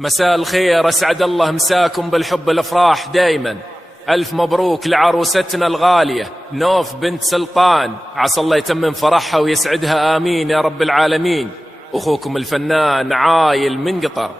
مساء الخير، أسعد الله مساكم بالحب الأفراح دايما. ألف مبروك لعروستنا الغالية نوف بنت سلطان، عسى الله يتمم فرحها ويسعدها آمين يا رب العالمين. أخوكم الفنان عايل من قطر.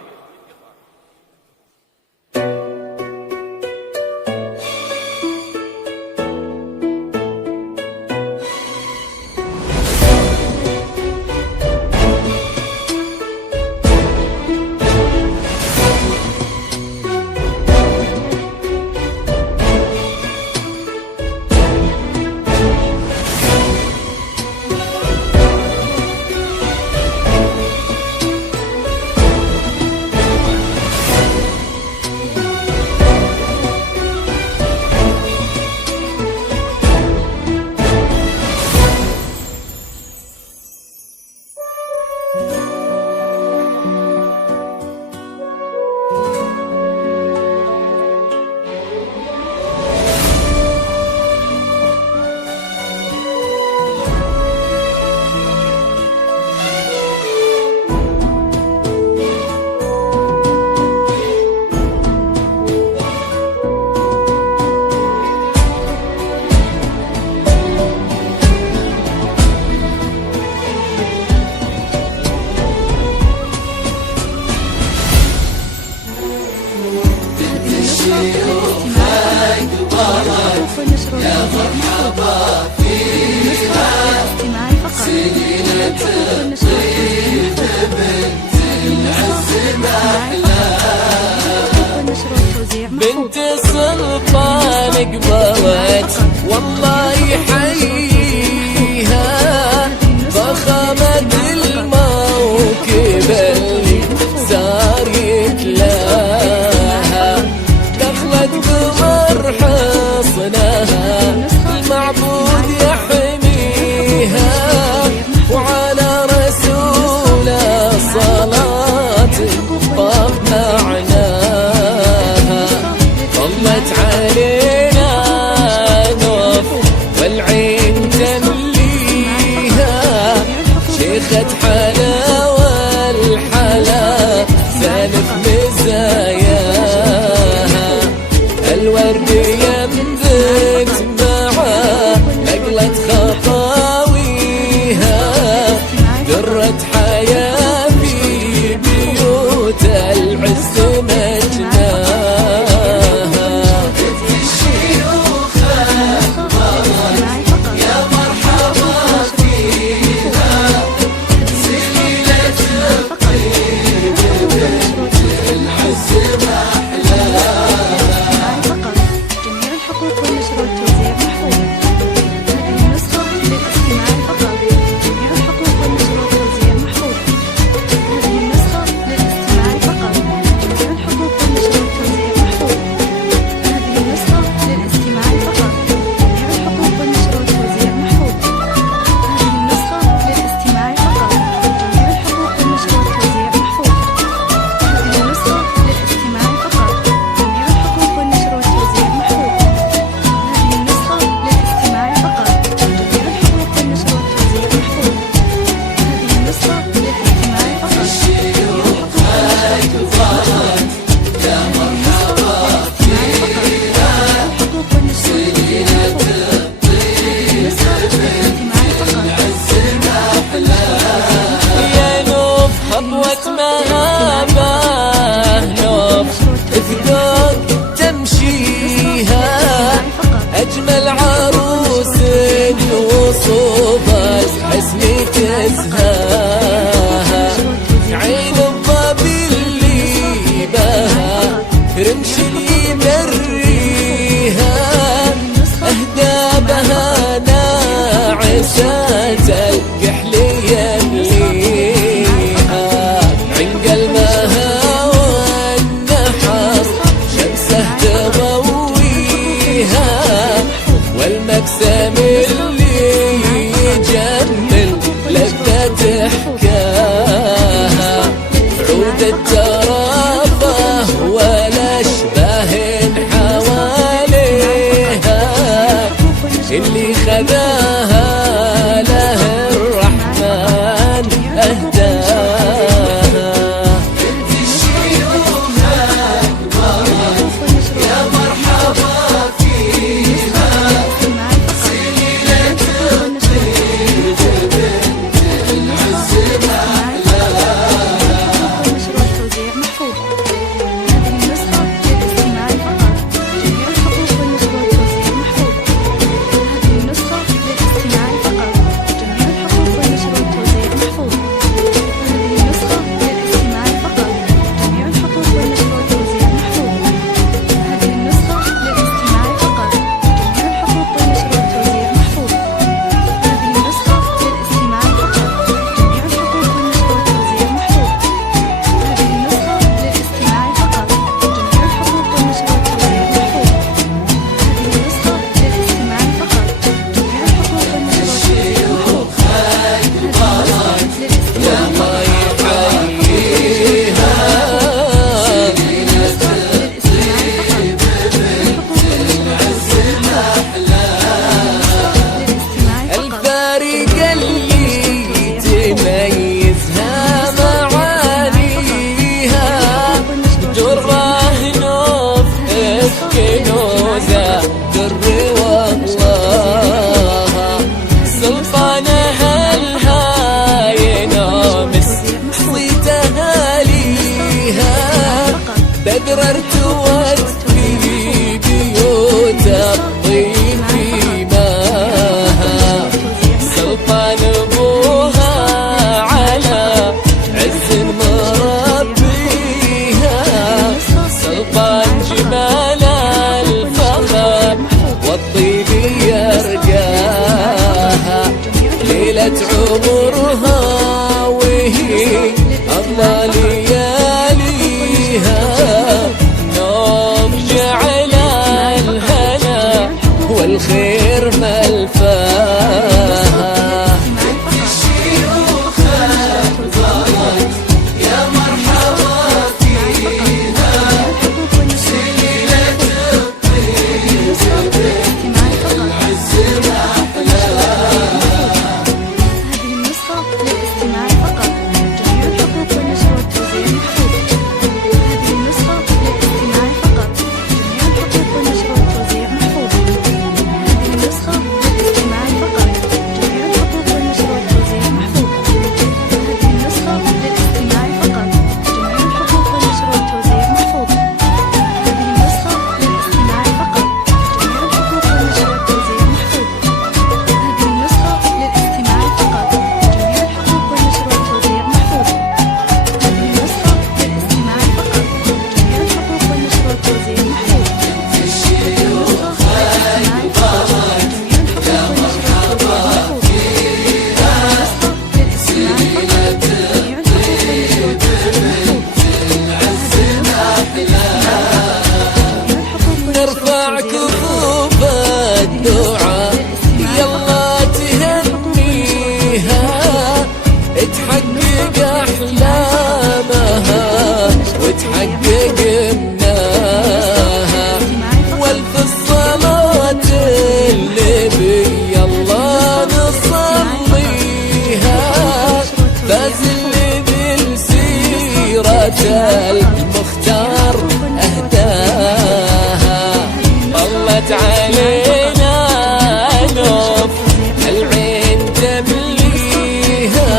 يا مرحبا فيها سنينة الطيب بنت العز محلاها. بنت سلطان قبلت والله يحييها، فخامة الموكب اللي صار يتلاها، دخلت قمر حصنها المعبود يحميها، وعلى رسول الصلاة طاب معناها. طلت علينا نوف والعين تمليها، شيخة حلا والحلا سالف مزاياها، الورد ينبت معا نقلت خطاويها، درة حياة في بيوت العز مجناها. يا مرحبا فيها سنينة الطيب بنت العز محلاها. جميع الحقوق والنشر والتوزيع محفوظ. هذه النسخة للاستماع فقط. جميع الحقوق والنشر والتوزيع محفوظ. هذه النسخة للاستماع فقط. جميع الحقوق والنشر والتوزيع محفوظ. هذه النسخة للاستماع فقط. جميع الحقوق والنشر والتوزيع محفوظ. هذه النسخة للاستماع فقط. جميع الحقوق والنشر والتوزيع محفوظ. هذه النسخة للاستماع فقط. جميع الحقوق والنشر والتوزيع محفوظ. هذه النسخة للاستماع فقط. جميع الحقوق والنشر والتوزيع محفوظ. هذه النسخة للاستماع فقط. يا مرحبا فيها سنينة الطيب بنت العز محلاها. يا نوف خطوة مهابة نوف ذوق تمشيها، أجمل عروس وصوف الحسن تزهاها، عين الظبي اللي بها رمش اللي يمريها، أهدى بها ناعسات الكحل يمليها، عنق المها والنحر شمسه تضويها، والمقسم اللي يجمل لذة تحكاها، عود الترابة والأشباه بدر ارتوت في بيوت الطيب في ماها سلطان ابوها على عز مربيها سلطان جمال الفخر والطيب يرقاها ليلة عمرها وهي أضلى لياليها نوم جعل الهنا والخير ملفاها الشيوخ ضاقت يا مرحبا فيها سليلة الطيب العز محلاها. هذه النسخة للاستماع فقط. جميع الحقوق والنشر والتوزيع محفوظ. هذه النسخة للاستماع فقط. جميع الحقوق والنشر والتوزيع محفوظ. هذه النسخة للاستماع فقط. جميع الحقوق والنشر والتوزيع محفوظ. هذه النسخة للاستماع فقط. جميع الحقوق والنشر والتوزيع محفوظ. هذه النسخة للاستماع فقط. جميع الحقوق والنشر والتوزيع محفوظ. هذه النسخة للاستماع فقط. جميع الحقوق والنشر والتوزيع محفوظ. هذه النسخة للاستماع فقط. جميع الحقوق والنشر والتوزيع محفوظ. الشيوخ ضاقت يا مرحبا فيها سليلة الطيب العز محلاها. نرفع كفوف الدعاء يلا تهنيها تحقق أحلامها وتحقق مناها والف الصلاة النبي الله نصليها فاز اللي بالسيرة المختار أهداها طلت علينا نوف العين تبليها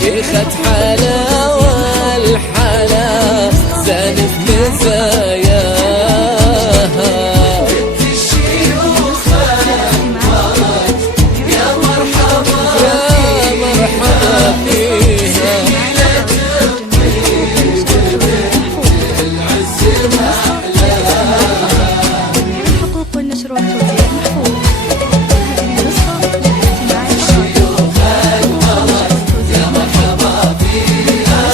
شيخة حلاوة الحلا زانف مزاياها الشيوخ ضاقت يا مرحبا فيها سليلة الطيب العز محلاها. جميع الحقوق والنشر والتوزيع محفوظ. هذه النسخة للاستماع فقط. يا مرحبا فيها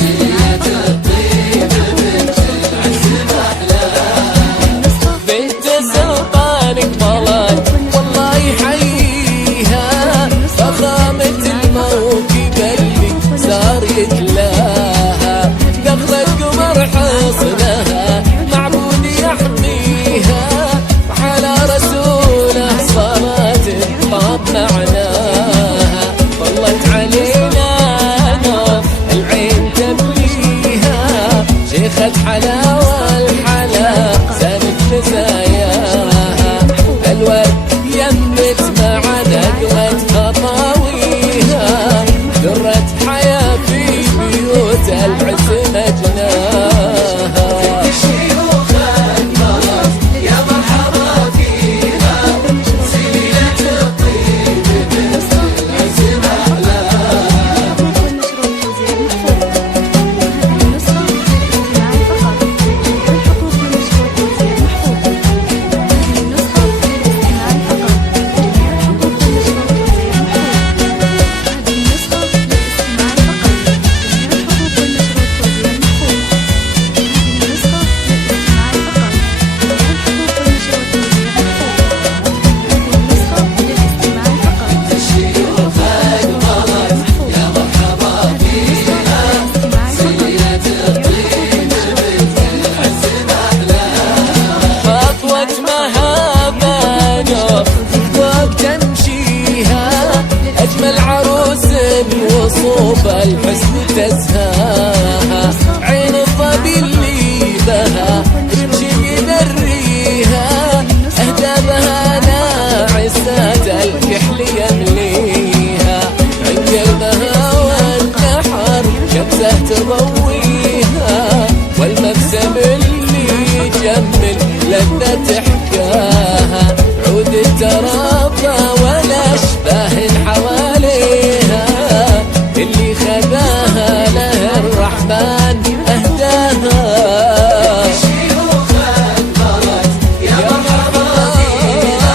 سليلة الطيب العز محلاها. النسخة بنت سلطانك ملك والله يحييها فخامة الموكب اللي صار يتلاها دخلت قمر حصنها معبود يحميها وعلى رسوله صلاة طاب معناها طلت علينا نور العين تبليها شيخة حلاوة الحلا زانت مزاياها الورد يمت مع نقلة خطاويها درة حياة في بيوت العز مجناها الشيوخ ضاقت يا مرحبا فيها سليلة الطيب العز محلاها. والنشر والتوزيع محفوظ. هذه النسخة للاستماع فقط. جميع الحقوق والنشر والتوزيع محفوظ. هذه النسخة للاستماع فقط. جميع الحقوق والنشر والتوزيع محفوظ. هذه النسخة للاستماع فقط. جميع الحقوق والنشر والتوزيع محفوظ. الحسن تزهى